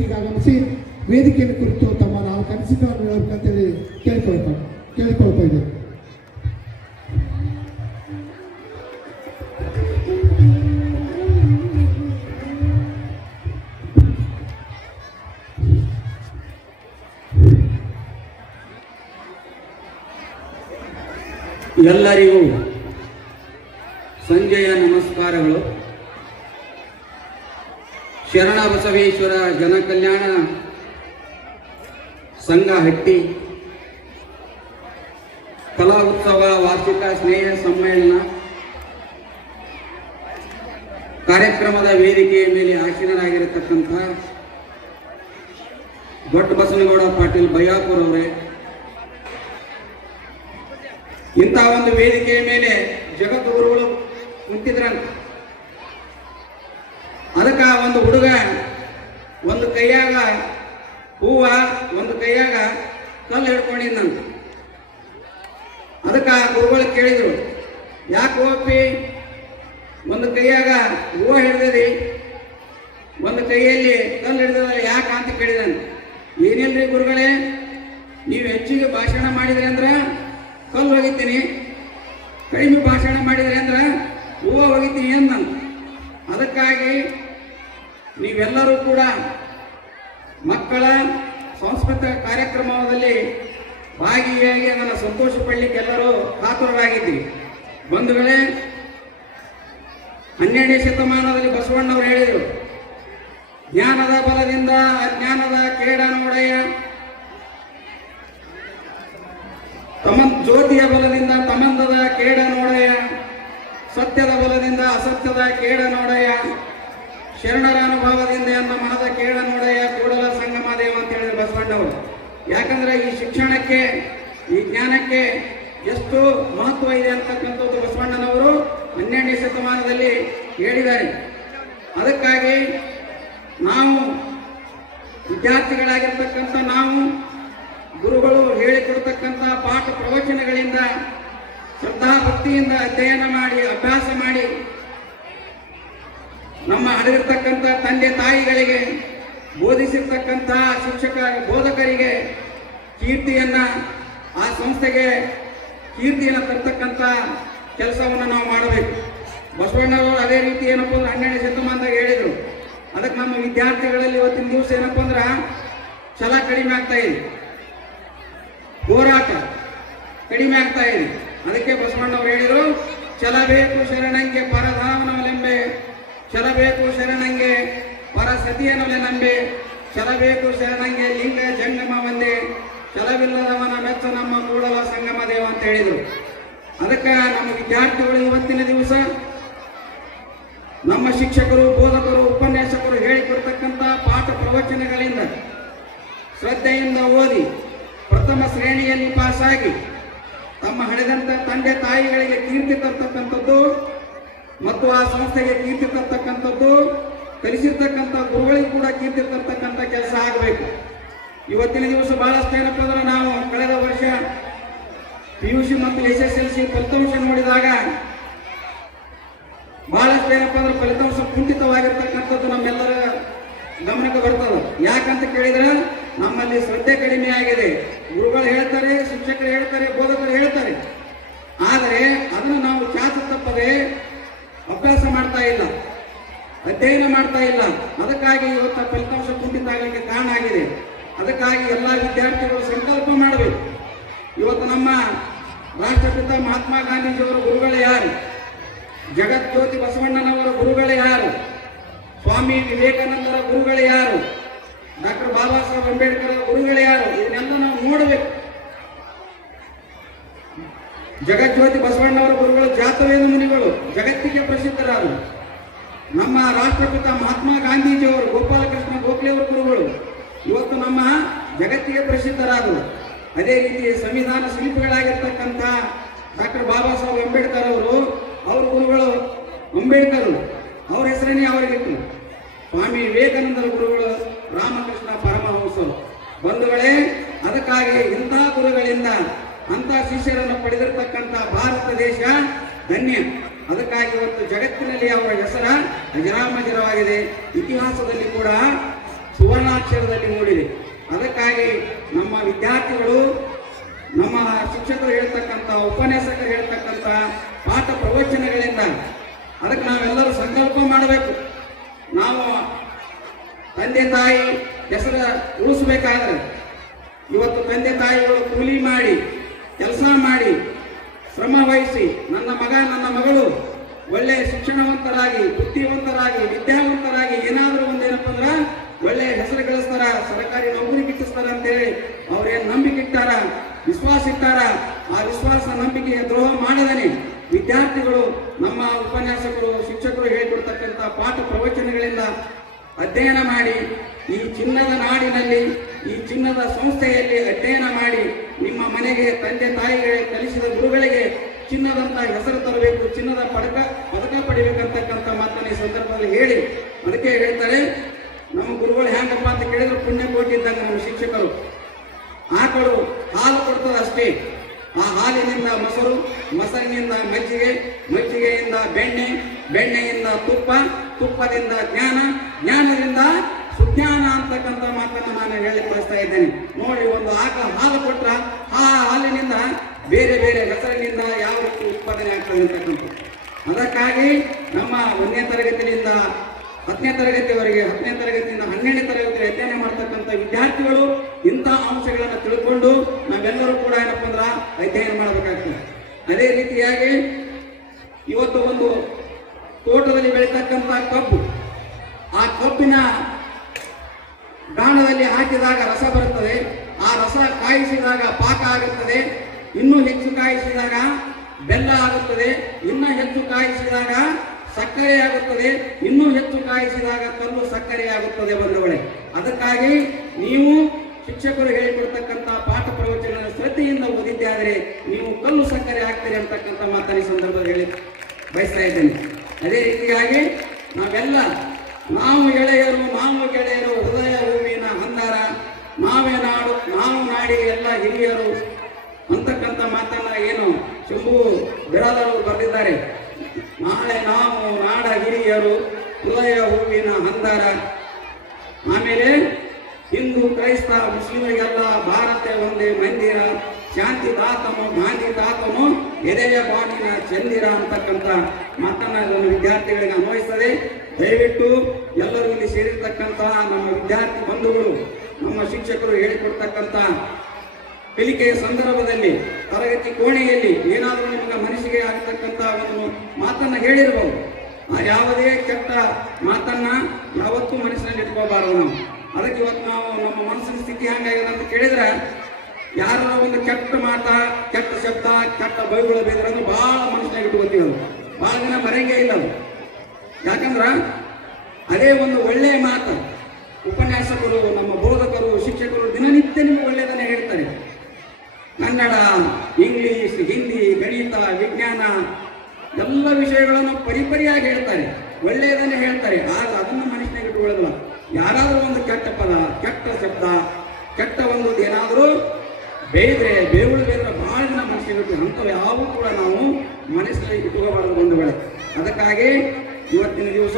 ವೇದಿಕೆಗೆ ಆಗಮಿಸಿ ವೇದಿಕೆಯನ್ನು ಕುರಿತು ತಮ್ಮ ನಾವು ಅನಿಸಿಕೆಗಳನ್ನು ಹೇಳಬೇಕಂತೇಳಿ ಕೇಳ್ಕೊಳ್ತಾ ಕೇಳ್ಕೊಳ್ತಾ ಇದ್ದೇವೆ ಎಲ್ಲರಿಗೂ ಸಂಜೆಯ ಶರಣ ಬಸವೇಶ್ವರ ಜನಕಲ್ಯಾಣ ಸಂಘ ಹಟ್ಟಿ. ಕಲಾ ಉತ್ಸವ ವಾರ್ಷಿಕ ಸ್ನೇಹ ಸಮ್ಮೇಳನ. ಕಾರ್ಯಕ್ರಮದ ವೇದಿಕೆಯ ಮೇಲೆ ಆಸೀನರಾಗಿರತಕ್ಕಂಥ ದೊಡ್ಡ ಬಸನಗೌಡ ಪಾಟೀಲ್ ಬಯ್ಯಾಪುರ್ ಅವರೇ. ಇಂತಹ ಒಂದು ವೇದಿಕೆಯ ಮೇಲೆ ಜಗದ್ಗುರುಗಳು ಕುಂತಿದ್ರಂತ. ಅದಕ್ಕ ಒಂದು ಹುಡುಗ, ಒಂದು ಕೈಯಾಗ ಹೂವ, ಒಂದು ಕೈಯಾಗ ಕಲ್ಲು ಹಿಡ್ಕೊಂಡಿದ್ದಂತ ಅದಕ್ಕೆ ಆ ಗುರುಗಳು ಕೇಳಿದ್ರು, ಯಾಕೆ ಹೋಗ್ತಿ ಒಂದು ಕೈಯಾಗ ಹೂವು ಹಿಡ್ದಿರಿ ಒಂದು ಕೈಯಲ್ಲಿ ಕಲ್ಲು ಹಿಡ್ದದಲ್ಲ ಯಾಕೆ ಅಂತ ಕೇಳಿದಂತೆ ಏನಿಲ್ರಿ ಗುರುಗಳೇ, ನೀವು ಹೆಚ್ಚಿಗೆ ಭಾಷಣ ಮಾಡಿದ್ರಿ ಅಂದ್ರೆ ಕಲ್ಲು ಹೋಗಿದ್ದೀನಿ ಕಡಿಮೆ ಭಾಷಣ ಮಾಡಿದ್ರಿ ನೀವೆಲ್ಲರೂ ಕೂಡ ಮಕ್ಕಳ ಸಾಂಸ್ಕೃತಿಕ ಕಾರ್ಯಕ್ರಮದಲ್ಲಿ ಭಾಗಿಯಾಗಿ ಅದನ್ನು ಸಂತೋಷ ಪಡಲಿಕ್ಕೆ ಎಲ್ಲರೂ ಕಾತುರರಾಗಿದ್ದೀವಿ. ಬಂಧುಗಳೇ, ಹನ್ನೆರಡನೇ ಶತಮಾನದಲ್ಲಿ ಬಸವಣ್ಣವರು ಹೇಳಿದರು, ಜ್ಞಾನದ ಬಲದಿಂದ ಅಜ್ಞಾನದ ಕೇಡ ನೋಡೆಯ ತಮ ಜ್ಯೋತಿಯ ಬಲದಿಂದ ತಮಂದದ ಕೇಡ ನೋಡಯ ಸತ್ಯದ ಬಲದಿಂದ ಅಸತ್ಯದ ಕೇಡ ನೋಡೆಯ ಶರಣರ ಅನುಭವದಿಂದ ಎನ್ನ ಮನದ ಕೇಳ ನೋಡೆಯ ಕೂಡಲ ಸಂಗಮ ದೇವ ಅಂತ ಹೇಳಿದ್ರು ಬಸವಣ್ಣವರು. ಯಾಕಂದ್ರೆ ಈ ಶಿಕ್ಷಣಕ್ಕೆ, ಈ ಜ್ಞಾನಕ್ಕೆ ಎಷ್ಟು ಮಹತ್ವ ಇದೆ ಅಂತಕ್ಕಂಥದ್ದು ಬಸವಣ್ಣನವರು ಹನ್ನೆರಡನೇ ಶತಮಾನದಲ್ಲಿ ಹೇಳಿದ್ದಾರೆ. ಅದಕ್ಕಾಗಿ ನಾವು ವಿದ್ಯಾರ್ಥಿಗಳಾಗಿರ್ತಕ್ಕಂಥ ನಾವು, ಗುರುಗಳು ಹೇಳಿಕೊಡ್ತಕ್ಕಂಥ ಪಾಠ ಪ್ರವಚನಗಳಿಂದ ಶ್ರದ್ಧಾ ಭಕ್ತಿಯಿಂದ ಅಧ್ಯಯನ ಮಾಡಿ, ಅಭ್ಯಾಸ ಮಾಡಿ ನಮ್ಮ ತಂದೆ ತಾಯಿಗಳಿಗೆ, ಬೋಧಿಸಿರ್ತಕ್ಕಂಥ ಶಿಕ್ಷಕ ಬೋಧಕರಿಗೆ ಕೀರ್ತಿಯನ್ನ, ಆ ಸಂಸ್ಥೆಗೆ ಕೀರ್ತಿಯನ್ನು ತರ್ತಕ್ಕಂಥ ಕೆಲಸವನ್ನು ನಾವು ಮಾಡಬೇಕು. ಬಸವಣ್ಣವರು ಅದೇ ರೀತಿ ಏನಪ್ಪ ಅಂದ್ರೆ ಹನ್ನೆರಡು ಶತಮಾನದಾಗ ಹೇಳಿದರು. ಅದಕ್ಕೆ ನಮ್ಮ ವಿದ್ಯಾರ್ಥಿಗಳಲ್ಲಿ ಇವತ್ತಿನ ದಿವಸ ಏನಪ್ಪ ಅಂದ್ರೆ ಛಲ ಕಡಿಮೆ ಆಗ್ತಾ ಇದೆ. ಹೋರಾಟ ಕಡಿಮೆ ಆಗ್ತಾ ಇದೆ. ಅದಕ್ಕೆ ಬಸವಣ್ಣವ್ರು ಹೇಳಿದರು ಛಲಬೇಕು ಶರಣಂಗೆ ಪರಧಾಮನವಲೆಂಬೆ ಛಲಬೇಕು ಶರಣಂಗೆ ಪರ ನಂಬಿ. ಛಲಬೇಕು ಶರಣಂಗೆ ಲಿಂಗ ಜಂಗಮ ಒಂದೇ ಚಲವಿಲ್ಲದವನ ಮೆಚ್ಚ ನಮ್ಮ ಕೂಡಲ ಸಂಗಮ ದೇವ ಅಂತ ಹೇಳಿದರು. ಅದಕ್ಕೆ ನಮ್ಮ ವಿದ್ಯಾರ್ಥಿಗಳು ಇವತ್ತಿನ ದಿವಸ ನಮ್ಮ ಶಿಕ್ಷಕರು, ಬೋಧಕರು, ಉಪನ್ಯಾಸಕರು ಹೇಳಿಕೊಡ್ತಕ್ಕಂಥ ಪಾಠ ಪ್ರವಚನಗಳಿಂದ ಶ್ರದ್ಧೆಯಿಂದ ಓದಿ ಪ್ರಥಮ ಶ್ರೇಣಿಯಲ್ಲಿ ಪಾಸಾಗಿ ತಮ್ಮ ಹಳೆದಂಥ ತಂದೆ ತಾಯಿಗಳಿಗೆ ಕೀರ್ತಿ ತರ್ತಕ್ಕಂಥದ್ದು ಮತ್ತು ಆ ಸಂಸ್ಥೆಗೆ ಕೀರ್ತಿ ತರ್ತಕ್ಕಂಥದ್ದು, ಕಲಿಸಿರ್ತಕ್ಕಂಥ ಗುರುಗಳಿಗೆ ಕೂಡ ಕೀರ್ತಿ ತರ್ತಕ್ಕಂಥ ಕೆಲಸ ಆಗಬೇಕು. ಇವತ್ತಿನ ದಿವಸ ಬಹಳಷ್ಟು ಏನಪ್ಪ ಅಂದ್ರೆ ನಾವು ಕಳೆದ ವರ್ಷ ಪಿ ಯು ಸಿ ಮತ್ತು ಎಸ್ ಎಸ್ ಎಲ್ ಸಿ ಫಲಿತಾಂಶ ನೋಡಿದಾಗ ಬಹಳಷ್ಟು ಏನಪ್ಪ ಅಂದ್ರೆ ಫಲಿತಾಂಶ ಕುಂಠಿತವಾಗಿರ್ತಕ್ಕಂಥದ್ದು ನಮ್ಮೆಲ್ಲರ ಗಮನಕ್ಕೆ ಬರ್ತದೆ. ಯಾಕಂತ ಕೇಳಿದ್ರೆ ನಮ್ಮಲ್ಲಿ ಶ್ರದ್ಧೆ ಕಡಿಮೆ ಆಗಿದೆ. ಗುರುಗಳು ಹೇಳ್ತಾರೆ, ಶಿಕ್ಷಕರು ಹೇಳ್ತಾರೆ, ಬೋಧಕರು ಹೇಳ್ತಾರೆ. ಆದರೆ ಅದನ್ನು ನಾವು ಚಾಚ ತಪ್ಪದೆ ಮಾಡ್ತಾ ಇಲ್ಲ. ಅಧ್ಯಯನ ಮಾಡ್ತಾ ಇಲ್ಲ. ಅದಕ್ಕಾಗಿ ಇವತ್ತು ಫಲಿತಾಂಶ ಕುಂಠಿತ ಆಗಲಿಕ್ಕೆ ಕಾರಣ ಆಗಿದೆ. ಅದಕ್ಕಾಗಿ ಎಲ್ಲ ವಿದ್ಯಾರ್ಥಿಗಳು ಸಂಕಲ್ಪ ಮಾಡಬೇಕು. ಇವತ್ತು ನಮ್ಮ ರಾಷ್ಟ್ರಪಿತ ಮಹಾತ್ಮ ಗಾಂಧೀಜಿಯವರ ಗುರುಗಳೇ ಯಾರು? ಜಗಜ್ಯೋತಿ ಬಸವಣ್ಣನವರ ಗುರುಗಳೇ ಯಾರು? ಸ್ವಾಮಿ ವಿವೇಕಾನಂದರ ಗುರುಗಳೇ ಯಾರು? ಡಾಕ್ಟರ್ ಬಾಬಾ ಸಾಹೇಬ್ ಅಂಬೇಡ್ಕರ್ ಗುರುಗಳು ಯಾರು? ಇದನ್ನೆಲ್ಲ ನಾವು ನೋಡಬೇಕು. ಜಗಜ್ಯೋತಿ ಬಸವಣ್ಣವರ ಗುರುಗಳು ಜಾತವೇದ ಮುನಿಗಳು ಜಗತ್ತಿಗೆ ಪ್ರಸಿದ್ಧರಾದರು ನಮ್ಮ ರಾಷ್ಟ್ರಪಿತ ಮಹಾತ್ಮ ಗಾಂಧೀಜಿಯವರು, ಗೋಪಾಲಕೃಷ್ಣ ಗೋಖಲೆಯವರ ಗುರುಗಳು, ಇವತ್ತು ನಮ್ಮ ಜಗತ್ತಿಗೆ ಪ್ರಸಿದ್ಧರಾದರು ಅದೇ ರೀತಿ ಸಂವಿಧಾನ ಶಿಲ್ಪಿಗಳಾಗಿರ್ತಕ್ಕಂಥ ಡಾಕ್ಟರ್ ಬಾಬಾ ಸಾಹೇಬ್ ಅಂಬೇಡ್ಕರ್ ಅವರು, ಅವ್ರ ಗುರುಗಳು ಅಂಬೇಡ್ಕರ್ ಅವ್ರ ಹೆಸರನ್ನೇ ಅವರಿಗಿತ್ತು ಸ್ವಾಮಿ ವಿವೇಕಾನಂದರ ಗುರುಗಳು ರಾಮಕೃಷ್ಣ ಪರಮಹಂಸರು. ಬಂಧುಗಳೇ, ಅದಕ್ಕಾಗಿ ಇಂಥ ಗುರುಗಳಿಂದ ಅಂತ ಶಿಷ್ಯರನ್ನು ಪಡೆದಿರತಕ್ಕಂಥ ಭಾರತ ದೇಶ ಧನ್ಯ. ಅದಕ್ಕಾಗಿ ಇವತ್ತು ಜಗತ್ತಿನಲ್ಲಿ ಅವರ ಹೆಸರ ಅಜರಾಮಜರವಾಗಿದೆ ಇತಿಹಾಸದಲ್ಲಿ ಕೂಡ ಸುವರ್ಣಾಕ್ಷರದಲ್ಲಿ ಮೂಡಿದೆ. ಅದಕ್ಕಾಗಿ ನಮ್ಮ ವಿದ್ಯಾರ್ಥಿಗಳು, ನಮ್ಮ ಶಿಕ್ಷಕರು ಹೇಳ್ತಕ್ಕಂಥ, ಉಪನ್ಯಾಸಕರು ಹೇಳ್ತಕ್ಕಂಥ ಪಾಠ ಪ್ರವಚನಗಳಿಂದ ಅದಕ್ಕೆ ನಾವೆಲ್ಲರೂ ಸಂಕಲ್ಪ ಮಾಡಬೇಕು. ನಾವು ತಂದೆ ತಾಯಿ ಹೆಸರು ಉಳಿಸ್ಬೇಕಾದ್ರೆ ಇವತ್ತು ತಂದೆ ತಾಯಿಗಳು ಕೂಲಿ ಮಾಡಿ, ಕೆಲಸ ಮಾಡಿ, ಶ್ರಮ ವಹಿಸಿ, ನನ್ನ ಮಗ, ನನ್ನ ಮಗಳು ಒಳ್ಳೆ ಶಿಕ್ಷಣವಂತರಾಗಿ, ಬುದ್ಧಿವಂತರಾಗಿ, ವಿದ್ಯಾವಂತರಾಗಿ ಏನಾದರೂ ಒಂದೇನಪ್ಪ ಅಂದ್ರೆ ಒಳ್ಳೆ ಹೆಸರು ಗಳಿಸ್ತಾರ, ಸರ್ಕಾರಿ ನೌಕರಿ ಗಿಟ್ಟಿಸ್ತಾರ ಅಂತೇಳಿ ಅವ್ರೇನ್ ನಂಬಿಕೆ ಇಟ್ಟಾರ, ವಿಶ್ವಾಸ ಇಟ್ಟಾರ, ಆ ವಿಶ್ವಾಸ ನಂಬಿಕೆಯ ದ್ರೋಹ ಮಾಡಿದಾನೆ. ವಿದ್ಯಾರ್ಥಿಗಳು, ನಮ್ಮ ಉಪನ್ಯಾಸಕರು, ಶಿಕ್ಷಕರು ಹೇಳಿಕೊಡ್ತಕ್ಕಂಥ ಪಾಠ ಪ್ರವಚನಗಳಿಂದ ಅಧ್ಯಯನ ಮಾಡಿ, ಈ ಚಿನ್ನದ ನಾಡಿನಲ್ಲಿ, ಈ ಚಿನ್ನದ ಸಂಸ್ಥೆಯಲ್ಲಿ ಅಧ್ಯಯನ ಮಾಡಿ, ನಿಮ್ಮ ಮನೆಗೆ ತಂದೆ ತಾಯಿಗೆ ಕಲಿಸಿದ ಗುರುಗಳಿಗೆ ಚಿನ್ನದಂತ ಹೆಸರು ತರಬೇಕು, ಚಿನ್ನದ ಪದಕ ಪದಕ ಪಡಿಬೇಕಂತಕ್ಕಂಥ ಮಾತನ್ನ ಈ ಸಂದರ್ಭದಲ್ಲಿ ಹೇಳಿ. ಅದಕ್ಕೆ ಹೇಳ್ತಾರೆ, ನಮ್ಮ ಗುರುಗಳು ಹ್ಯಾಂಗಪ್ಪ ಅಂತ ಕೇಳಿದ್ರು, ಪುಣ್ಯ ಕೊಟ್ಟಿದ್ದಾಗ ನಮ್ಮ ಶಿಕ್ಷಕರು. ಆಕಳು ಹಾಲು ಕೊಡ್ತದೆ ಅಷ್ಟೇ. ಆ ಹಾಲಿನಿಂದ ಮೊಸರು, ಮೊಸರಿನಿಂದ ಮಜ್ಜಿಗೆ, ಮಜ್ಜಿಗೆಯಿಂದ ಬೆಣ್ಣೆ, ಬೆಣ್ಣೆಯಿಂದ ತುಪ್ಪ, ತುಪ್ಪದಿಂದ ಜ್ಞಾನ, ಜ್ಞಾನದಿಂದ ಸುಜ್ಞಾನ ಅಂತಕ್ಕಂಥ ಮಾತನ್ನು ನಾನು ಹೇಳಿ ಕಳಿಸ್ತಾ ಇದ್ದೇನೆ. ನೋಡಿ, ಒಂದು ಆಕಳ ಹಾಲು ಕೊಟ್ಟರೆ ಆ ಹಾಲಿನಿಂದ ಬೇರೆ ಬೇರೆ ಹೆಸರಿನಿಂದ ಯಾವ ರೀತಿ ಉತ್ಪಾದನೆ ಆಗ್ತದೆ ಅಂತಕ್ಕಂಥದ್ದು ಅದಕ್ಕಾಗಿ ನಮ್ಮ ಒಂದನೇ ತರಗತಿಯಿಂದ ಹತ್ತನೇ ತರಗತಿವರೆಗೆ, ಹತ್ತನೇ ತರಗತಿಯಿಂದ ಹನ್ನೆರಡನೇ ತರಗತಿ ಅಧ್ಯಯನ ಮಾಡ್ತಕ್ಕಂಥ ವಿದ್ಯಾರ್ಥಿಗಳು ಇಂಥ ಅಂಶಗಳನ್ನು ತಿಳ್ಕೊಂಡು ನಾವೆಲ್ಲರೂ ಕೂಡ ಏನಪ್ಪ ಅಂದ್ರ ಅಧ್ಯಯನ ಮಾಡಬೇಕಾಗ್ತದೆ ಅದೇ ರೀತಿಯಾಗಿ ಇವತ್ತು ಒಂದು ತೋಟದಲ್ಲಿ ಬೆಳೀತಕ್ಕಂಥ ಕಬ್ಬು ಆ ಕಬ್ಬಿನ ಗಾಣದಲ್ಲಿ ಹಾಕಿದಾಗ ರಸ ಬರುತ್ತದೆ ಆ ರಸ ಕಾಯಿಸಿದಾಗ ಪಾಕ ಆಗುತ್ತದೆ ಇನ್ನೂ ಹೆಚ್ಚು ಕಾಯಿಸಿದಾಗ ಬೆಲ್ಲ ಆಗುತ್ತದೆ, ಇನ್ನೂ ಹೆಚ್ಚು ಕಾಯಿಸಿದಾಗ ಸಕ್ಕರೆ ಆಗುತ್ತದೆ, ಇನ್ನೂ ಹೆಚ್ಚು ಕಾಯಿಸಿದಾಗ ಕಲ್ಲು ಸಕ್ಕರೆ ಆಗುತ್ತದೆ ಬಂದವಳೆ ಅದಕ್ಕಾಗಿ ನೀವು ಶಿಕ್ಷಕರು ಹೇಳಿಕೊಡ್ತಕ್ಕಂಥ ಪಾಠ ಪ್ರವಚನ ಶ್ರದ್ಧೆಯಿಂದ ಓದಿದ್ದೆ ನೀವು ಕಲ್ಲು ಸಕ್ಕರೆ ಆಗ್ತೀರಿ ಅಂತಕ್ಕಂಥ ಮಾತನ್ನ ಸಂದರ್ಭದಲ್ಲಿ ಹೇಳಿ ಬಯಸ್ತಾ ಇದ್ದೇನೆ. ಅದೇ ರೀತಿಯಾಗಿ ನಾವೆಲ್ಲ, ನಾವು ಎಳೆಯರು ನಾವು ಗೆಳೆಯರು, ಹೃದಯ, ಹೂವಿನ ಹಂದಾರ ನಾವೇ ನಾಡು, ನಾವು ನಾಡಿ ಎಲ್ಲ ಹಿರಿಯರು ಅಂತಕ್ಕಂಥ ಮಾತನ್ನ ಏನು ಶಂಭು ಬಿರಾದವರು ಬರೆದಿದ್ದಾರೆ. ನಾಳೆ ನಾವು ನಾಡ ಹಿರಿಯರು ಹೃದಯ ಹೂವಿನ ಹಂದಾರ ಆಮೇಲೆ ಹಿಂದೂ, ಕ್ರೈಸ್ತ ಮುಸ್ಲಿಮರಿಗೆಲ್ಲ ಭಾರತ ಒಂದೇ ಮಂದಿರ. ಶಾಂತಿ ತಾತನು ಗಾಂಧಿ ತಾತನು ಎದೆಯ ಬಾಗಿನ ಚಂದಿರ ಅಂತಕ್ಕಂಥ ಮಾತನ್ನ ನಮ್ಮ ವಿದ್ಯಾರ್ಥಿಗಳಿಗೆ ಅನ್ವಯಿಸ್ತದೆ ದಯವಿಟ್ಟು ಎಲ್ಲರೂ ಇಲ್ಲಿ ಸೇರಿರ್ತಕ್ಕಂತಹ ನಮ್ಮ ವಿದ್ಯಾರ್ಥಿ ಬಂಧುಗಳು, ನಮ್ಮ ಶಿಕ್ಷಕರು ಹೇಳಿಕೊಡ್ತಕ್ಕಂಥ ಕಲಿಕೆಯ ಸಂದರ್ಭದಲ್ಲಿ ತರಗತಿ ಕೋಣೆಯಲ್ಲಿ ಏನಾದರೂ ನಿಮಗೆ ಮನಸ್ಸಿಗೆ ಆಗತಕ್ಕಂಥ ಒಂದು ಮಾತನ್ನ ಹೇಳಿರಬಹುದು ಆ ಯಾವುದೇ ಕೆಟ್ಟ ಮಾತನ್ನ ಯಾವತ್ತೂ ಮನಸ್ಸಿನಲ್ಲಿ ಇಟ್ಕೋಬಾರದು ನಾವು. ಅದಕ್ಕೆ ಇವತ್ತು ನಾವು ನಮ್ಮ ಮನಸ್ಸಿನ ಸ್ಥಿತಿ ಹೆಂಗಾಗಿದೆ ಅಂತ ಕೇಳಿದ್ರೆ ಯಾರ ಒಂದು ಕೆಟ್ಟ ಮಾತ, ಕೆಟ್ಟ ಶಬ್ದ, ಕೆಟ್ಟ ಬೈಗಳು ಅಂದ್ರೆ ಬಹಳ ಮನಸ್ಸಿನಾಗ ಇಟ್ಕೋತೀವಿ ಅದು ಬಹಳ ದಿನ ಮರೆಯಂಗೆ ಇಲ್ಲ ಅದು. ಯಾಕಂದ್ರ ಅದೇ ಒಂದು ಒಳ್ಳೆಯ ಮಾತು ಉಪನ್ಯಾಸಕರು, ನಮ್ಮ ಬೋಧಕರು, ಶಿಕ್ಷಕರು ದಿನನಿತ್ಯ ನಿಮಗೆ ಒಳ್ಳೆಯದನ್ನೇ ಹೇಳ್ತಾರೆ ಕನ್ನಡ ಇಂಗ್ಲಿಷ್ ಹಿಂದಿ ಗಣಿತ ವಿಜ್ಞಾನ ಎಲ್ಲ ವಿಷಯಗಳನ್ನು ಪರಿಪರಿಯಾಗಿ ಹೇಳ್ತಾರೆ, ಒಳ್ಳೆಯದನ್ನೇ ಹೇಳ್ತಾರೆ. ಆಗ ಅದನ್ನು ಮನುಷ್ಯನಿಗೆ ಇಟ್ಟುಕೊಳ್ಳೋದಿಲ್ಲ ಯಾರಾದರೂ ಒಂದು ಕೆಟ್ಟ ಪದ, ಕೆಟ್ಟ ಶಬ್ದ, ಕೆಟ್ಟ ಒಂದು ಏನಾದರೂ ಬೇಯ್ರೆ ಬೇವುಳು ಬೇರೆ ಭಾಳ ಜನ ಮನಸ್ಸಿಗೆ ಅಂಥವು ಯಾವೂ ಕೂಡ ನಾವು ಮನಸ್ಸಿಗೆ ಇಟ್ಟುಕೋಬಾರದು ಒಂದು ವೇಳೆ ಅದಕ್ಕಾಗಿ ಇವತ್ತಿನ ದಿವಸ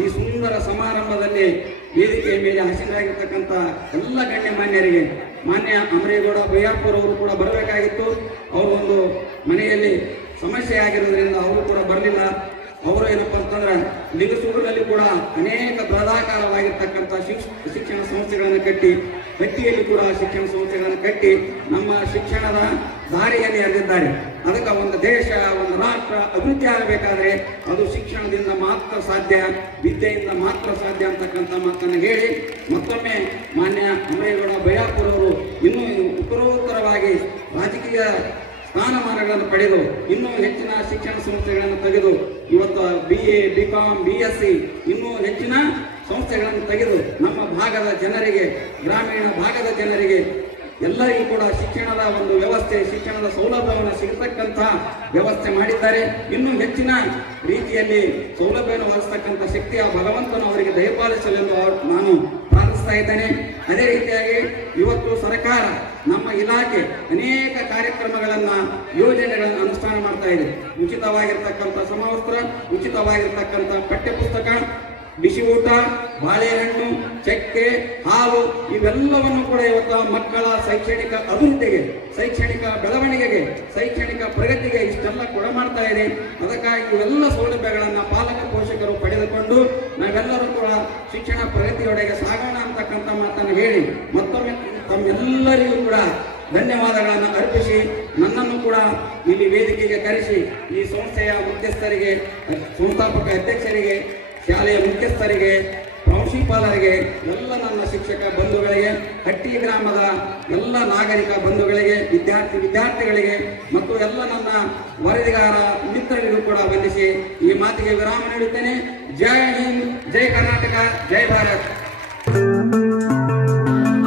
ಈ ಸುಂದರ ಸಮಾರಂಭದಲ್ಲಿ ವೇದಿಕೆಯ ಮೇಲೆ ಹಸಿರಾಗಿರ್ತಕ್ಕಂಥ ಎಲ್ಲ ಗಣ್ಯ ಮಾನ್ಯರಿಗೆ ಮಾನ್ಯ ಅಮರೇಗೌಡ ಬಯ್ಯಾಪುರ ಅವರು ಕೂಡ ಬರಬೇಕಾಗಿತ್ತು. ಅವರು ಒಂದು ಮನೆಯಲ್ಲಿ ಸಮಸ್ಯೆ ಆಗಿರೋದ್ರಿಂದ ಅವರು ಕೂಡ ಬರಲಿಲ್ಲ. ಅವರು ಏನಪ್ಪ ಅಂತಂದ್ರೆ ಲಿಂಗಸೂರಿನಲ್ಲಿ ಕೂಡ ಅನೇಕ ಬೃಹದಾಕಾರವಾಗಿರ್ತಕ್ಕಂಥ ಶಿಕ್ಷ, ಶಿಕ್ಷಣ ಸಂಸ್ಥೆಗಳನ್ನು ಕಟ್ಟಿ ಗಟ್ಟಿಯಲ್ಲಿ ಕೂಡ ಶಿಕ್ಷಣ ಸಂಸ್ಥೆಗಳನ್ನು ಕಟ್ಟಿ ನಮ್ಮ ಶಿಕ್ಷಣದ ದಾರಿಯಲ್ಲಿ ಹರಿದಿದ್ದಾರೆ ಅದಕ್ಕೆ ಒಂದು ದೇಶ, ಒಂದು ರಾಷ್ಟ್ರ ಅಭಿವೃದ್ಧಿ ಆಗಬೇಕಾದ್ರೆ ಅದು ಶಿಕ್ಷಣದಿಂದ ಮಾತ್ರ ಸಾಧ್ಯ, ವಿದ್ಯೆಯಿಂದ ಮಾತ್ರ ಸಾಧ್ಯ ಅಂತಕ್ಕಂಥ ಮಾತನ್ನು ಹೇಳಿ ಮತ್ತೊಮ್ಮೆ ಮಾನ್ಯ ಅಮರೇಗೌಡ ಅವರು ಇನ್ನೂ ಉತ್ತರೋತ್ತರವಾಗಿ ರಾಜಕೀಯ ಸ್ಥಾನಮಾನಗಳನ್ನು ಪಡೆದು, ಇನ್ನೂ ಹೆಚ್ಚಿನ ಶಿಕ್ಷಣ ಸಂಸ್ಥೆಗಳನ್ನು ತೆಗೆದು, ಇವತ್ತು B A B com B S C ಇನ್ನೂ ಹೆಚ್ಚಿನ ಸಂಸ್ಥೆಗಳನ್ನು ತೆಗೆದು ನಮ್ಮ ಭಾಗದ ಜನರಿಗೆ, ಗ್ರಾಮೀಣ ಭಾಗದ ಜನರಿಗೆ ಎಲ್ಲರಿಗೂ ಕೂಡ ಶಿಕ್ಷಣದ ಒಂದು ವ್ಯವಸ್ಥೆ, ಶಿಕ್ಷಣದ ಸೌಲಭ್ಯವನ್ನು ಸಿಗತಕ್ಕಂತಹ ವ್ಯವಸ್ಥೆ ಮಾಡಿದ್ದಾರೆ. ಇನ್ನೂ ಹೆಚ್ಚಿನ ರೀತಿಯಲ್ಲಿ ಸೌಲಭ್ಯವನ್ನು ಒದಗಿಸ್ತಕ್ಕಂಥ ಶಕ್ತಿ ಆ ಭಗವಂತನು ಅವರಿಗೆ ದಯಪಾಲಿಸಲೆಂದು ನಾನು ನಾನು ಪ್ರಾರ್ಥಿಸ್ತಾ ಇದ್ದೇನೆ. ಅದೇ ರೀತಿಯಾಗಿ ಇವತ್ತು ಸರ್ಕಾರ ನಮ್ಮ ಇಲಾಖೆ ಅನೇಕ ಕಾರ್ಯಕ್ರಮಗಳನ್ನ, ಯೋಜನೆಗಳನ್ನು ಅನುಷ್ಠಾನ ಮಾಡ್ತಾ ಇದೆ. ಉಚಿತವಾಗಿರ್ತಕ್ಕಂಥ ಸಮವಸ್ತ್ರ, ಉಚಿತವಾಗಿರ್ತಕ್ಕಂಥ ಪಠ್ಯಪುಸ್ತಕ ಬಿಸಿ ಊಟ ಬಾಳೆಹಣ್ಣು ಚಕ್ಕೆ ಹಾಲು ಇವೆಲ್ಲವನ್ನು ಕೂಡ ಇವತ್ತು ಮಕ್ಕಳ ಶೈಕ್ಷಣಿಕ ಅಭಿವೃದ್ಧಿಗೆ, ಶೈಕ್ಷಣಿಕ ಬೆಳವಣಿಗೆಗೆ, ಶೈಕ್ಷಣಿಕ ಪ್ರಗತಿಗೆ ಇಷ್ಟೆಲ್ಲ ಕೂಡ ಮಾಡ್ತಾ ಇದೆ. ಅದಕ್ಕಾಗಿ ಇವೆಲ್ಲ ಸೌಲಭ್ಯಗಳನ್ನು ಪಾಲಕ ಪೋಷಕರು ಪಡೆದುಕೊಂಡು ನಾವೆಲ್ಲರೂ ಕೂಡ ಶಿಕ್ಷಣ ಪ್ರಗತಿಯೊಡೆಗೆ ಸಾಗೋಣ ಅಂತಕ್ಕಂಥ ಮಾತನ್ನು ಹೇಳಿ ಮತ್ತೊಮ್ಮೆ ತಮ್ಮೆಲ್ಲರಿಗೂ ಕೂಡ ಧನ್ಯವಾದಗಳನ್ನು ಅರ್ಪಿಸಿ ನನ್ನನ್ನು ಕೂಡ ಇಲ್ಲಿ ವೇದಿಕೆಗೆ ಕರೆಸಿ ಈ ಸಂಸ್ಥೆಯ ಮುಖ್ಯಸ್ಥರಿಗೆ, ಸಂಸ್ಥಾಪಕ ಅಧ್ಯಕ್ಷರಿಗೆ ಶಾಲೆಯ ಮುಖ್ಯಸ್ಥರಿಗೆ, ಪ್ರಾಂಶುಪಾಲರಿಗೆ, ಎಲ್ಲ ನನ್ನ ಶಿಕ್ಷಕ ಬಂಧುಗಳಿಗೆ, ಹಟ್ಟಿ ಗ್ರಾಮದ ಎಲ್ಲ ನಾಗರಿಕ ಬಂಧುಗಳಿಗೆ, ವಿದ್ಯಾರ್ಥಿ ವಿದ್ಯಾರ್ಥಿಗಳಿಗೆ, ಮತ್ತು ಎಲ್ಲ ನನ್ನ ವರದಿಗಾರ ಮಿತ್ರರಿಗೂ ಕೂಡ ವಂದಿಸಿ ಈ ಮಾತಿಗೆ ವಿರಾಮ ನೀಡುತ್ತೇನೆ. ಜೈ ಹಿಂದ್, ಜೈ ಕರ್ನಾಟಕ, ಜೈ ಭಾರತ್.